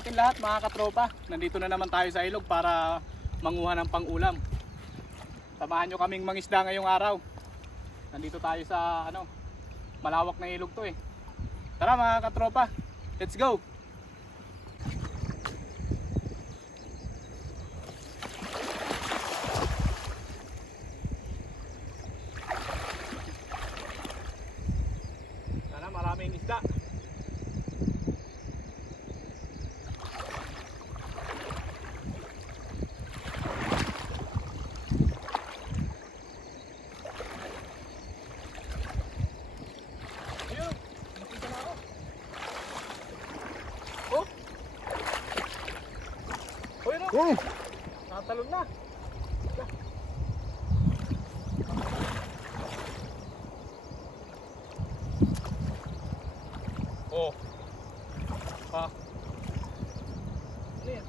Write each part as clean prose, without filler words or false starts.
sa atin lahat mga katropa. Nandito na naman tayo sa ilog para manguha ng pang-ulam. Samahan nyo kaming mangisda ngayong araw. Nandito tayo sa malawak na ilog to eh. Tara mga katropa, let's go! Sana maraming isda. Oh, Natalon na. Oh. Pa. Ano yan?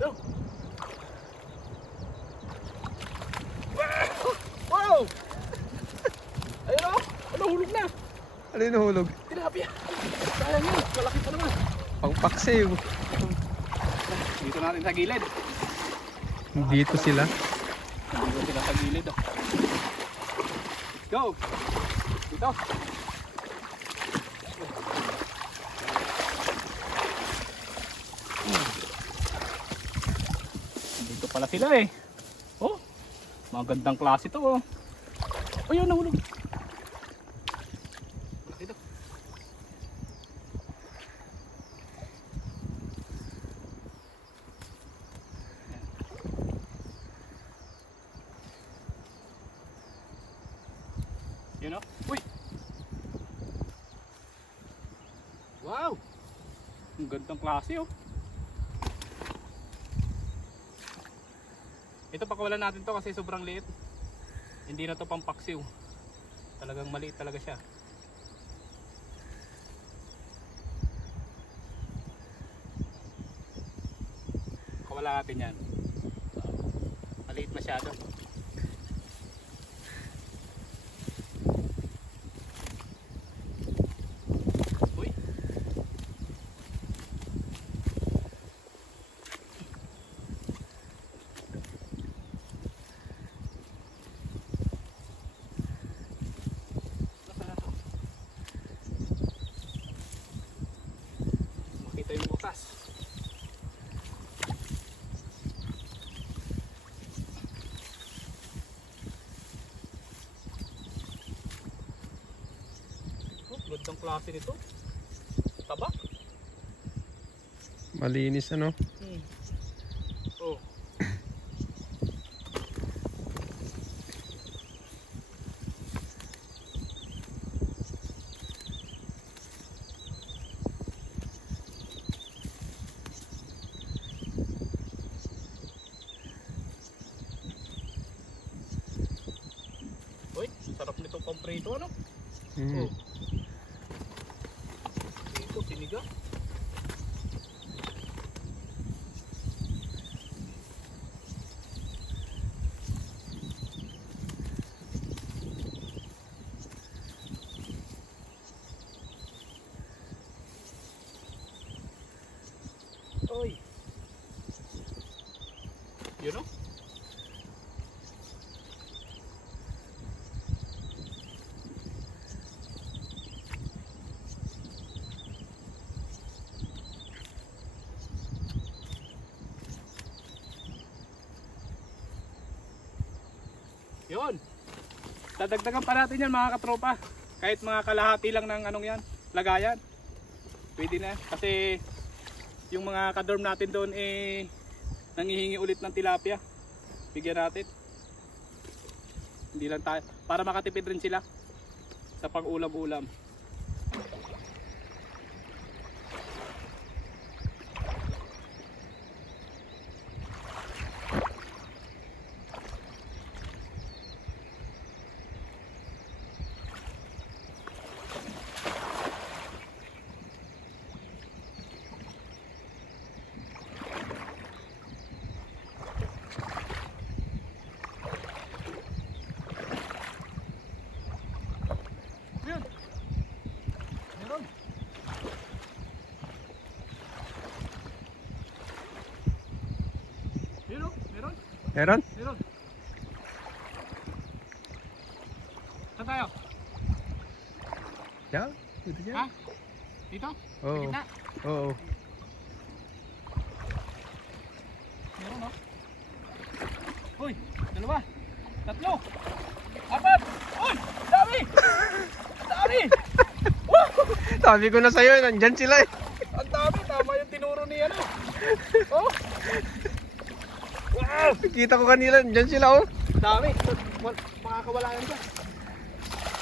Go. Wow! Ayun o. Ano, hulog na. ano yung nahulog? Tilapia. Sayang yun. Malaki pa naman. Pangpaksiw. Dito natin sa gilid. Dito sila. Dito sila sa gilid. Oh. Go! Dito. Dito pala sila eh. Oh, magandang klase to oh. Oh yun, nahulog. Dito. Yun o. Uy! Wow! Ang gandang klase oh. Ito pakawalan natin to kasi sobrang liit. Hindi na to pang paksiw. Talagang maliit talaga siya. Pakawala natin yan. Maliit masyado. Makita yung butas. Oh, gandang klase nito. Taba. Malinis ano? Oh. Uy, sarap nitong pamprito ano? Mm. Oh. Ito, sinigang. Oy. Yun o. Yun. Dadagdagan pa natin yan mga katropa. Kahit mga kalahati lang ng yan, lagayan. Pwede na. Kasi yung mga kadorm natin doon nangihingi ulit ng tilapia. Bigyan natin. Hindi lang tayo. Para makatipid rin sila sa pang-ulam-ulam. Meron? Meron. Saan tayo? Yan. Dito Ha? dyan. Dito? Oo. Gitna? Oo. Meron, no? Uy, dalawa. Tatlo. Apat. Uy, dami. Dami. Wow! Sabi ko na sa'yo, nandyan sila eh. Ang dami. Tama yung tinuro ni ano. Oh. Wow! Kita ko kanila, nandyan sila oh. Dami. Makakawala yan dyan.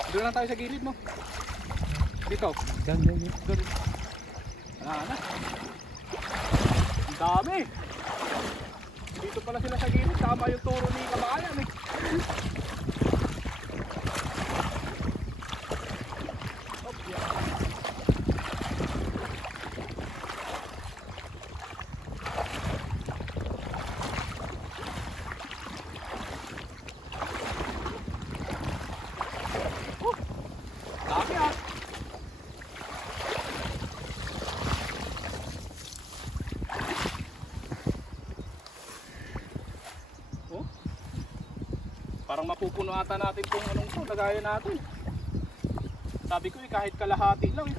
Doon lang tayo sa gilid mo. Dito. Dyan. Doon. Wala na. Ang dami. Dito pala sila sa gilid. Tama yung turo ni Kabayan eh. Oh, yeah. Dami ah. Oh. Parang mapupuno ata natin tong anong to, lagayan natin. Sabi ko eh, kahit kalahati lang eh.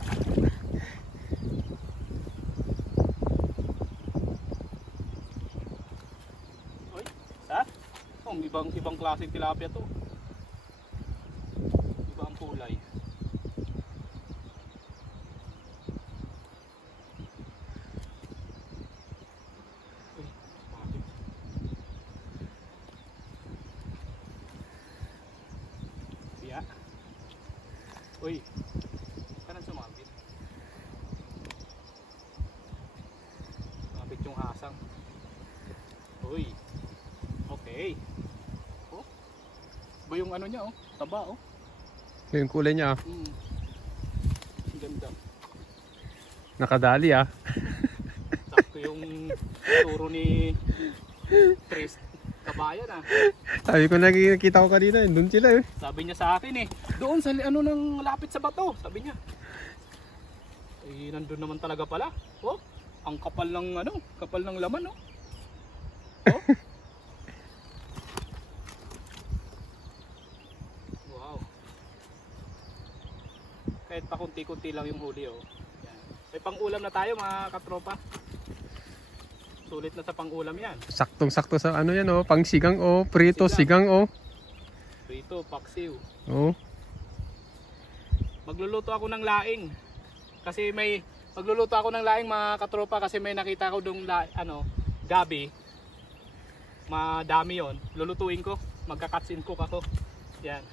Oy, sa? Oh, ibang klaseng tilapia to. Iba ang kulay. Uy, bakit? Biya. Uy, kanang sumabit. Sumabit yung hasang. Uy, okay. Oh, ba yung ano niya oh, taba oh. Yung kulay niya ah. Ang ganda. Nakadali ah. Sakto yung turo ni Chris Kabayan ah. Sabi ko nakikita ko kanina, doon sila eh. Sabi niya sa akin eh, doon sa ano nang lapit sa bato, sabi niya. Eh nandun naman talaga pala. Oh, ang kapal ng ano, kapal ng laman oh. Oh. Wow. Kahit pa kunti-kunti lang yung huli oh. Yan. May pang-ulam na tayo mga katropa. Sulit na sa pang-ulam yan. Saktong-sakto sa ano yan oh, pang sigang oh, prito, sigang oh. Prito, paksiw. Oh. Magluluto ako ng laing. Kasi may magluluto ako ng laing mga katropa kasi may nakita ko dong ano, gabi. Madami 'yon. Lulutuin ko, magka-cuts in cook ako. Yan.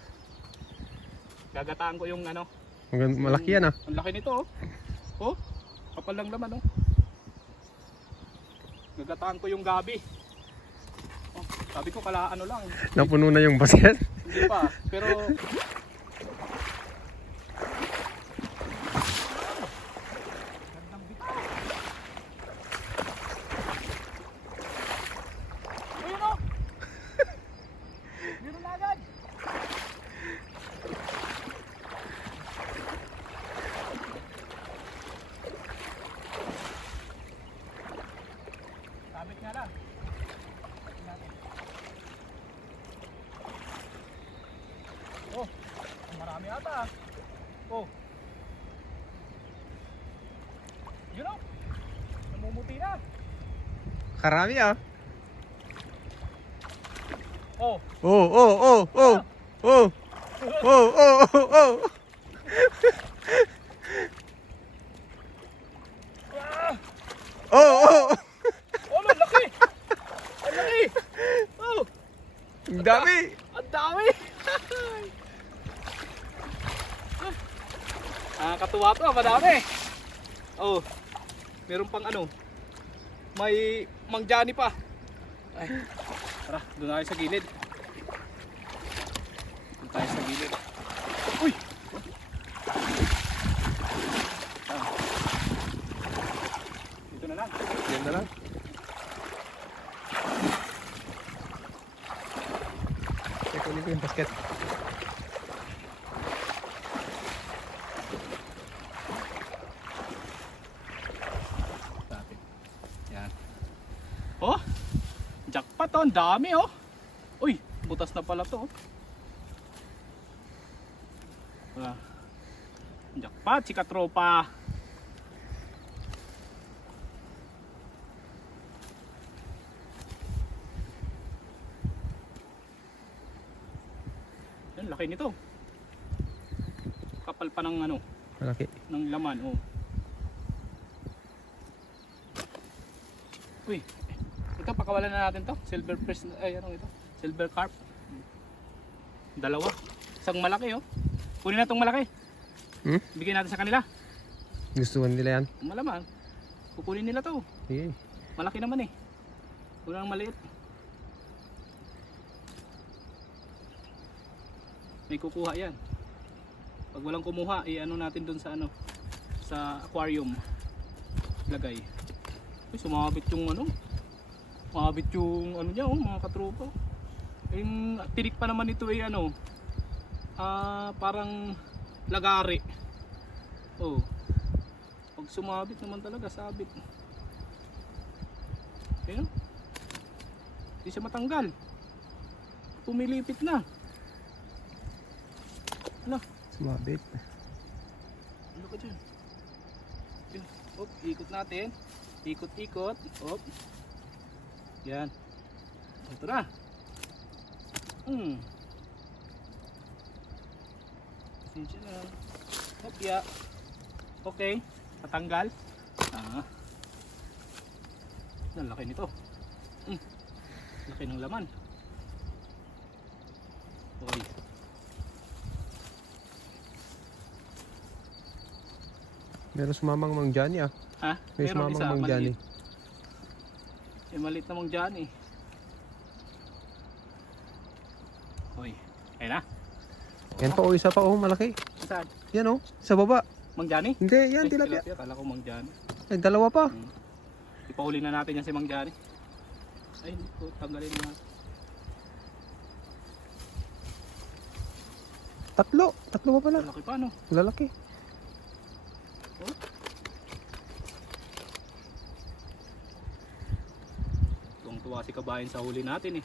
Gagataan ko yung ano. Malaki yan ah. Ang laki nito oh. Oh, kapal lang laman oh. Gagataan ko yung gabi. Oh, sabi ko kala ano lang. Napuno na yung basket. Hindi pa, pero gandang bitaw. Ayun o! Meron na agad! Sabit nga lang. Tingnan natin. Oh, marami ata. Oh. Yun o. Namumuti na. Karami ah. Oh. Oh, oh, oh, oh. Oh. Oh, oh, oh, oh. Ah! Oh, oh. Oh, ang laki. Ang laki. Oh, Ang dami. ang dami. Katuwa to, madami. Oh. Meron pang ano. May mangjani pa. Ay. Tara, doon tayo sa gilid. Doon tayo sa gilid. Uy! Ah. Dito na lang. Yan na lang. Teka, ulit ko yung basket. Jackpot oh, ang dami oh. Uy, butas na pala to oh. Jackpot si katropa. Yan, laki nito. Kapal pa ng ano, Malaki. ng laman oh. Uy, ito pakawalan na natin to. Silver press, ay ano ito? Silver carp. Dalawa. Isang malaki oh. Kunin na tong malaki. Bigyan natin sa kanila. Gusto nila yan? Malamang. Kukunin nila to. Sige. Malaki naman eh. Kulang maliit. May kukuha yan. Pag walang kumuha, i-ano natin dun sa ano, sa aquarium. Lagay. Uy, sumabit yung ano. Sumabit yung ano niya oh, mga katropa. Yung tinik pa naman ito ay ano, parang lagari. Oh. Pag sumabit naman talaga, sabit. Ayun. Hindi siya matanggal. Pumilipit na. Ano? Sumabit. Ano ka dyan? Yun. Op, ikot natin. Ikot-ikot. Op. Yan. Ito na. Sige na. Op, ya. Okay. Natanggal. Ang laki nito. Laki ng laman. Okay. Meron sumamang Mang Johnny ah. Ha? May Meron sumamang isa, Mang Johnny. maliit. Maliit na Mang Johnny. Hoy, ayun na. Yan pa oh, isa pa oh, malaki. Saan? Yan oh, sa baba. Mang Johnny? Hindi, yan Ay, tilapia. Kala ko Mang Johnny. Ay, dalawa pa. Ipahuli na natin yan si Mang Johnny. Ay, hindi ko tanggalin na. Tatlo pa pala. Laki pa no? Lalaki. Oh. Tuwang-tuwa si kabayan sa huli natin eh.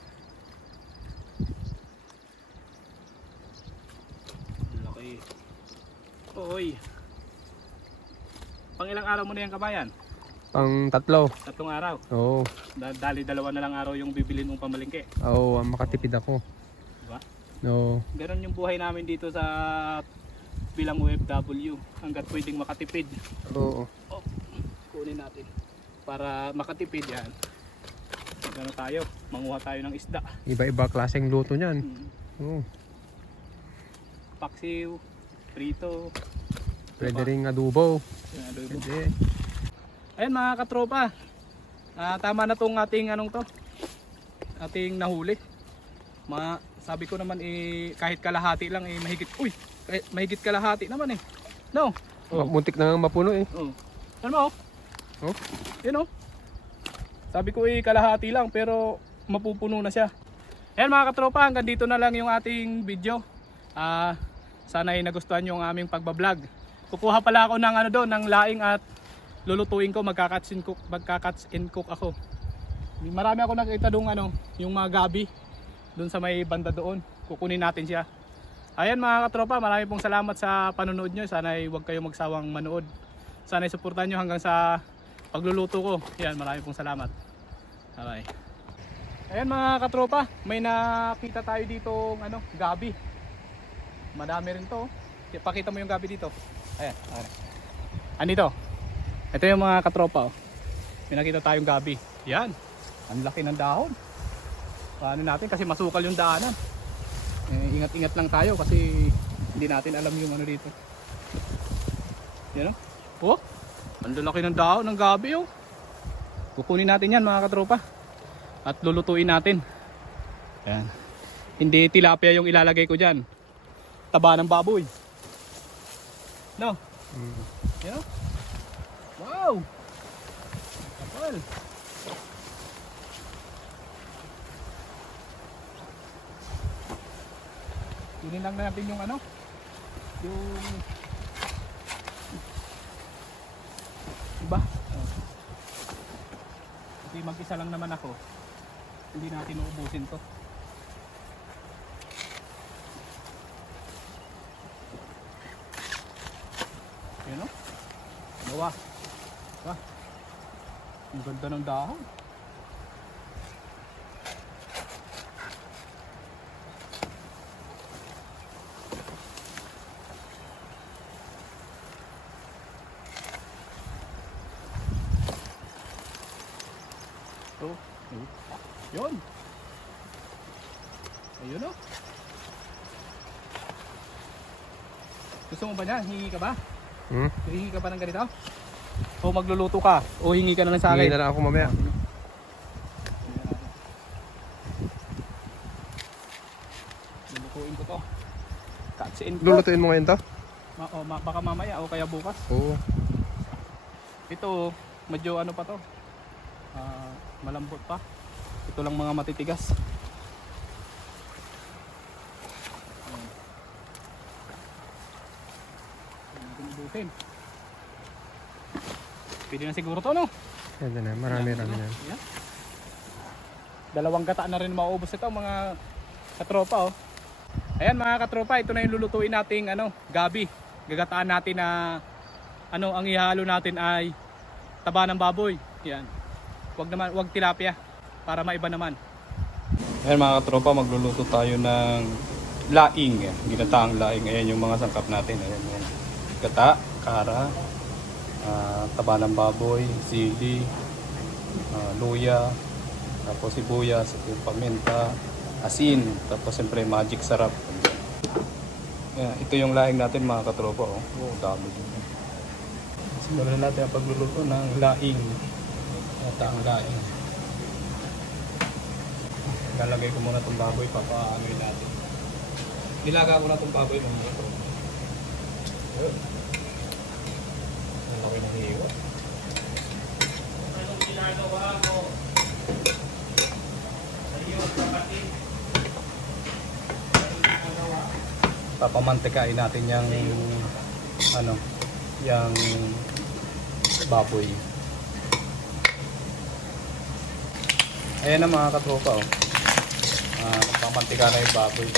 Laki. Oy. Pang ilang araw mo na yan kabayan? Pang tatlo. 3 araw. Oo. Dali 2 na lang araw yung bibilin mong pamalingke. Oo, makatipid ako. Diba? Oo. Ganon yung buhay namin dito sa bilang OFW. Hanggat pwedeng makatipid. Oo. Oh, kunin natin. Para makatipid yan. Gano'n tayo. Manguha tayo ng isda. Iba-iba klaseng luto niyan. Oo. Paksiw, prito. Pwede ring adobo. Adobo. Pwede. Ayan mga katropa. Tama na tong ating anong to. Ating nahuli. Sabi ko naman kahit kalahati lang mahigit. Uy, mahigit kalahati naman eh. No. Oh. Muntik na nga mapuno eh. Oh. Ano mo? Oh. Yun oh. Sabi ko kalahati lang pero mapupuno na siya. Ayan mga katropa, hanggang dito na lang yung ating video. Sana ay nagustuhan nyo ang aming pagbablog. Kukuha pala ako ng ano doon, ng laing at lulutuin ko, magka-cuts and cook ako. Marami ako nakita doon ano, yung mga gabi doon sa may banda doon. Kukunin natin siya. Ayan mga katropa, marami pong salamat sa panonood nyo. Sana ay huwag kayong magsawang manood. Sana ay suportahan nyo hanggang sa pagluluto ko. Ayan, marami pong salamat. Bye. Ayan mga katropa, may nakita tayo dito ano, gabi. Madami rin to. Pakita mo yung gabi dito. Ayan, ayan. Andito. Ito yung mga katropa oh. May nakita tayong gabi. Yan. Ang laki ng dahon. Paano natin kasi masukal yung daanan. Ingat-ingat lang tayo kasi hindi natin alam yung ano dito. Yan oh. Oh. Ang laki ng dahon ng gabi oh. Kukunin natin yan mga katropa. At lulutuin natin. Yan. Hindi tilapia yung ilalagay ko dyan. Taba ng baboy. No? Yan oh. Wow! Kapal! Kunin lang natin yung ano? Yung iba. Kasi mag-isa lang naman ako. Hindi natin uubusin to. Yun o. Bawa. Ba? Ang ganda ng dahon. So, yun. Ayun o. Gusto mo ba niya? Hingi ka ba? Hingi ka ba ng ganito? O magluluto ka? O hingi ka na lang sa akin? Hingi na lang ako mamaya. Lulutuin ko to. Katsiin ko. Lulutuin mo ngayon to? Baka mamaya o kaya bukas. Oo. Ito, medyo ano pa to? Malambot pa. Ito lang mga matitigas. Natin. Pwede na siguro to, no? Yan na, marami yan. Yan. Dalawang gata na rin mauubos ito mga katropa, oh. Ayan mga katropa, ito na yung lulutuin nating gabi. Gagataan natin na ang ihalo natin ay taba ng baboy. Yan. Wag tilapia para maiba naman. Ayan mga katropa, magluluto tayo ng laing. Ginataang laing. Ayan yung mga sangkap natin. Ayan, ayan. Gata, kara, taba ng baboy, sili, luya, tapos sibuyas, paminta, asin, tapos siyempre magic sarap. Ayan, ito yung laing natin mga katropa. Oh, dami din. Simulan natin ang pagluluto ng laing. Gataang laing. Lalagay ko muna itong baboy, papaanoy natin. Nilaga ko na itong baboy mga katropa. Ang laki ng hiwa. Anong ginagawa mo? Sa iyo, kapatid. Anong ginagawa? Papamantikain natin yung baboy. Ayan na mga katropa, oh. Papamantika na yung baboy.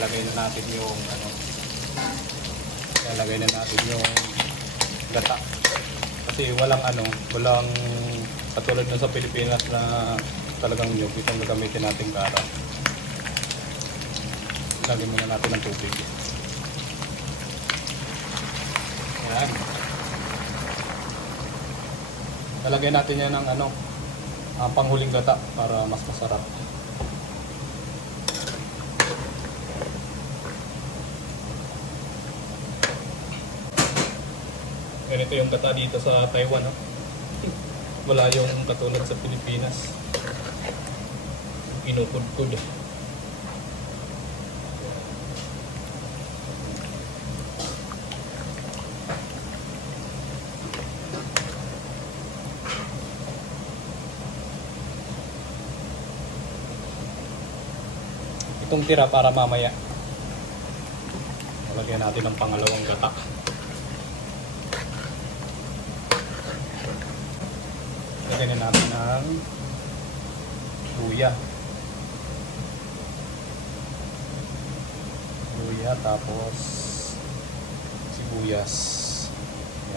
Lalagay na natin yung gata. Kasi walang katulad na sa Pilipinas na talagang nyug, itong gagamitin natin kara. Lagyan muna natin ng tubig. Ayan. Lalagyan natin yan ng ang panghuling gata para mas masarap. Ganito yung gata dito sa Taiwan, no? Wala yung katulad sa Pilipinas. Pinupudpud. Itong tira para mamaya. Lagyan natin ng pangalawang gata. Lagyan natin ng luya. Luya tapos sibuyas.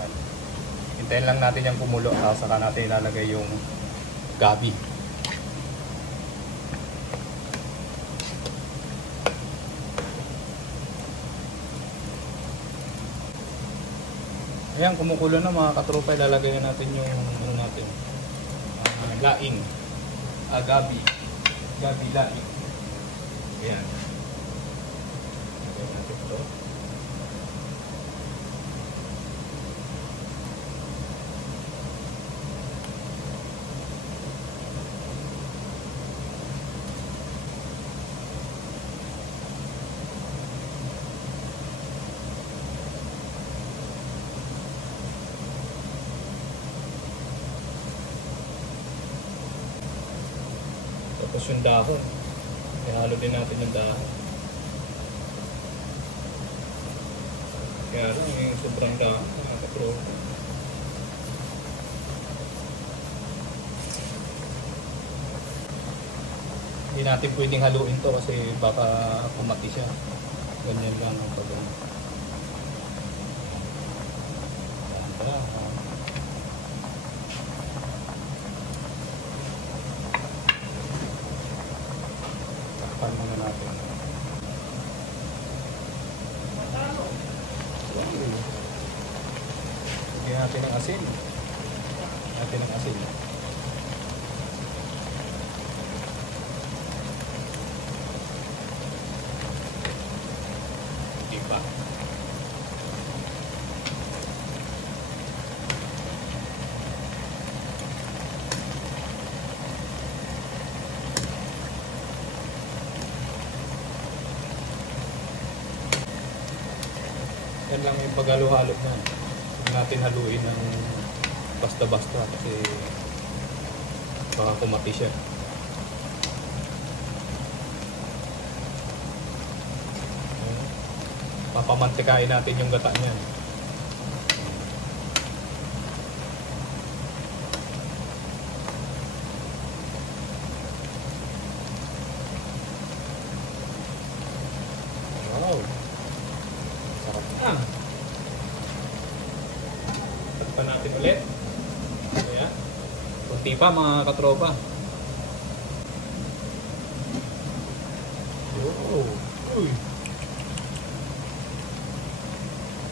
Yan. Hintayin lang natin yung kumulo. Saka natin ilalagay yung gabi. Ayan, kumukulo na mga katropa. Ilalagay natin yung laing. Gabi laing. Ayan. Lagay natin ito. Tapos yung dahon, ihalo din natin yung dahon. Kaya lang yung sobrang dahon, nakakapro. Hindi natin pwedeng haluin to kasi baka pumati siya. Ganyan lang ang pag takpan muna natin. Lagyan natin ng asin. Natin ng asin. Diba? Yan lang yung paghalo-halo na. Huwag natin haluin ng basta-basta kasi baka kumati siya. Papamantikain natin yung gata niyan. Wow! Sarap na! Takpan natin ulit. Ayan. Kunti pa mga katropa. Oh! Uy!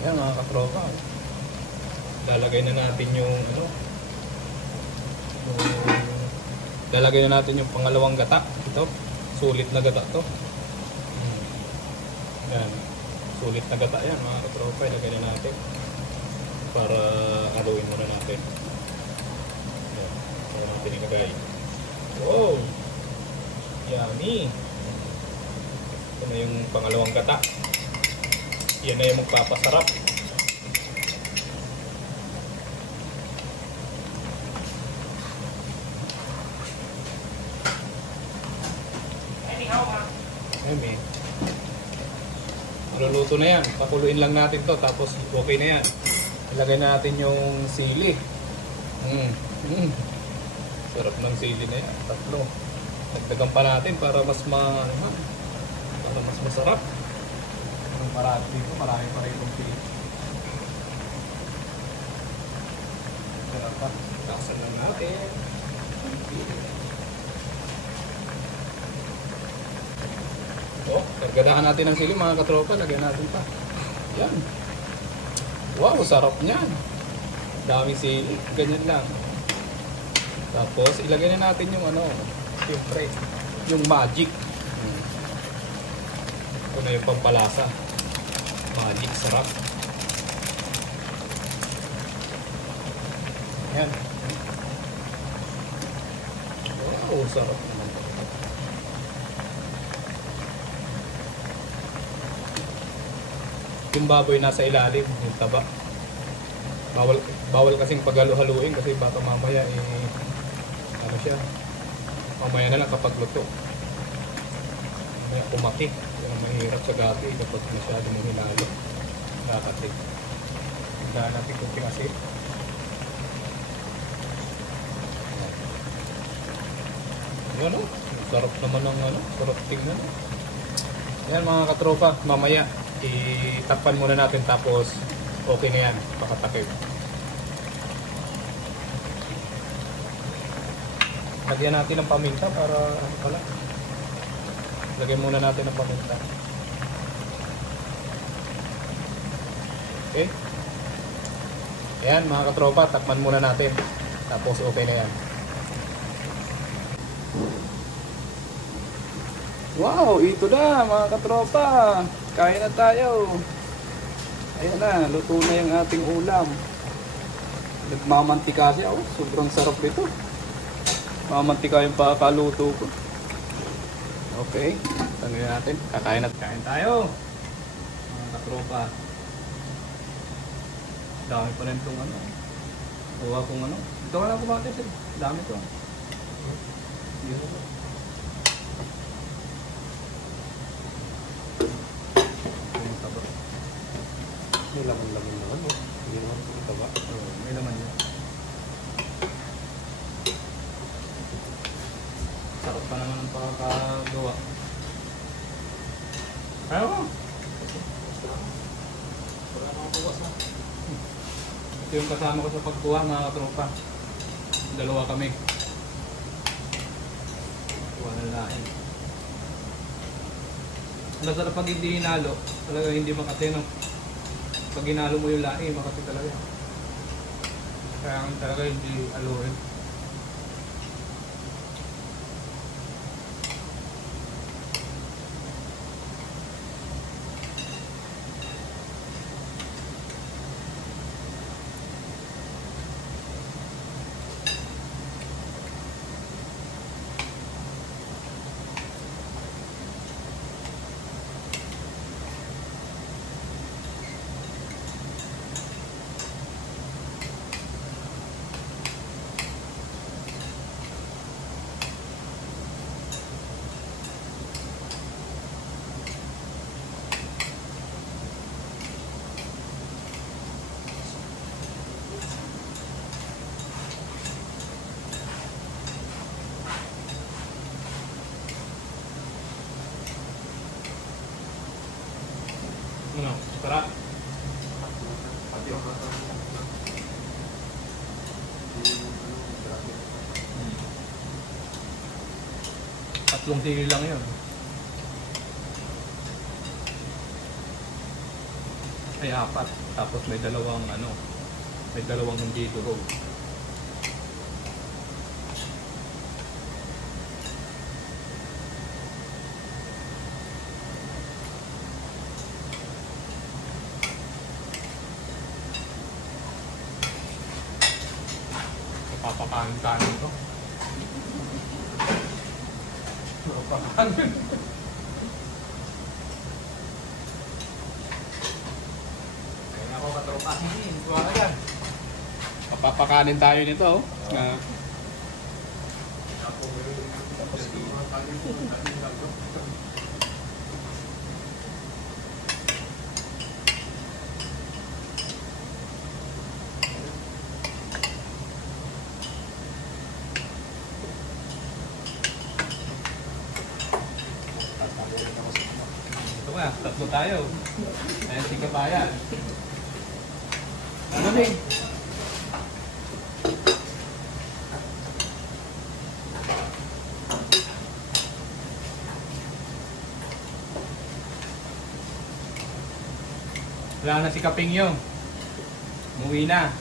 Ayan mga katropa. Lalagay na natin yung lalagay na natin yung pangalawang gata. Ito, sulit na gata to. Ayan, sulit na gata yan mga katropa. Ilagay na natin para haluin muna natin. Ayan, para natin ilagay. Wow! Yummy! Ito na yung pangalawang gata. Yan na yung magpapasarap. Ayan, maluluto na yan. Pakuluin lang natin to tapos okay na yan. Ilagay na natin yung sili. Sarap ng sili na yan. Tatlo. Dagdagan pa natin para mas masarap. Marami dito, marami pa rin itong sili. Taksan lang natin. Kargadahan natin ng sili mga katropa. Lagyan natin pa. Yan. Wow, sarap niyan. Daming sili. Ganyan lang. Tapos ilagay na natin yung siyempre, yung magic. Ito na yung pampalasa. Magic, sarap. Yan. Wow, sarap naman. Yung baboy nasa ilalim, yung taba. Bawal kasing paghalo-haluin kasi baka mamaya siya. Mamaya na lang kapag luto. Mamaya kumati. Yung mahirap sa gabi kapag masyado mong hinalo. Nakakatik. Higdaan natin kunting asin. Yan o. Sarap naman ng sarap tingnan. Yan mga katropa. Mamaya itakpan muna natin tapos okay na yan. Pakatakip. Lagyan natin ng paminta para lagyan muna natin ng paminta. Okay? Ayan mga katropa, takpan muna natin. Tapos okay na yan. Wow, ito na mga katropa. Kain na tayo. Ayan na, luto na yung ating ulam. Nagmamantika siya. Oh, sobrang sarap nito. Mamantika yung pakaluto ko. Okay, tanggalin natin. Kakain at kain tayo. Mga katropa. Dami pa rin itong Gawa kong Ito ka lang kumatis eh. Dami ito. May laman-laman naman, no? Hindi naman ito ba? May laman yun. Sarap pa naman ang pagkagawa. Ayaw ko. Ito yung kasama ko sa pagkuha mga katropa. Dalawa kami. Kuha na lain. Masarap pag hindi hinalo. Talaga hindi makati, no? Pag hinalo mo yung lain, makati talaga. Kaya talaga hindi haluin. Ano? Tara. Tatlong tigil lang yun. Ay, apat. Tapos may dalawang hindi durog. Papakain-kain ko. Papakain. Kaya ako katropa. Kuha ka dyan. Papapakanin tayo nito. Oh. Ito nga, tatlo tayo. Ayan si Kabayan. Ano din? Wala na si Kaping yung. Umuwi na.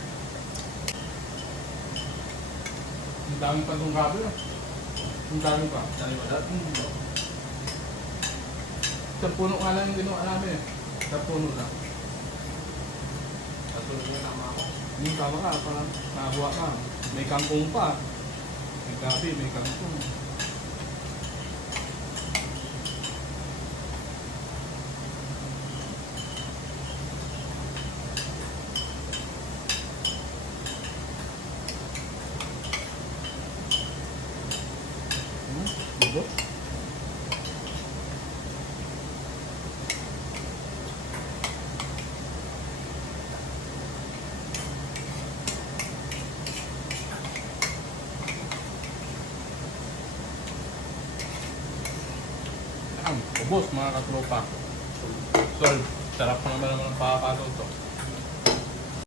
Ang daming pagong kabel. Ang daming pa. Isang puno nga lang yung ginawa namin eh. Isang puno lang. Yung tama ka, parang nakakuha ka. May kangkong pa. May gabi, may kangkong. Bubot? Ubos mga katropa. Solve. Sarap pa naman ang pakakaluto.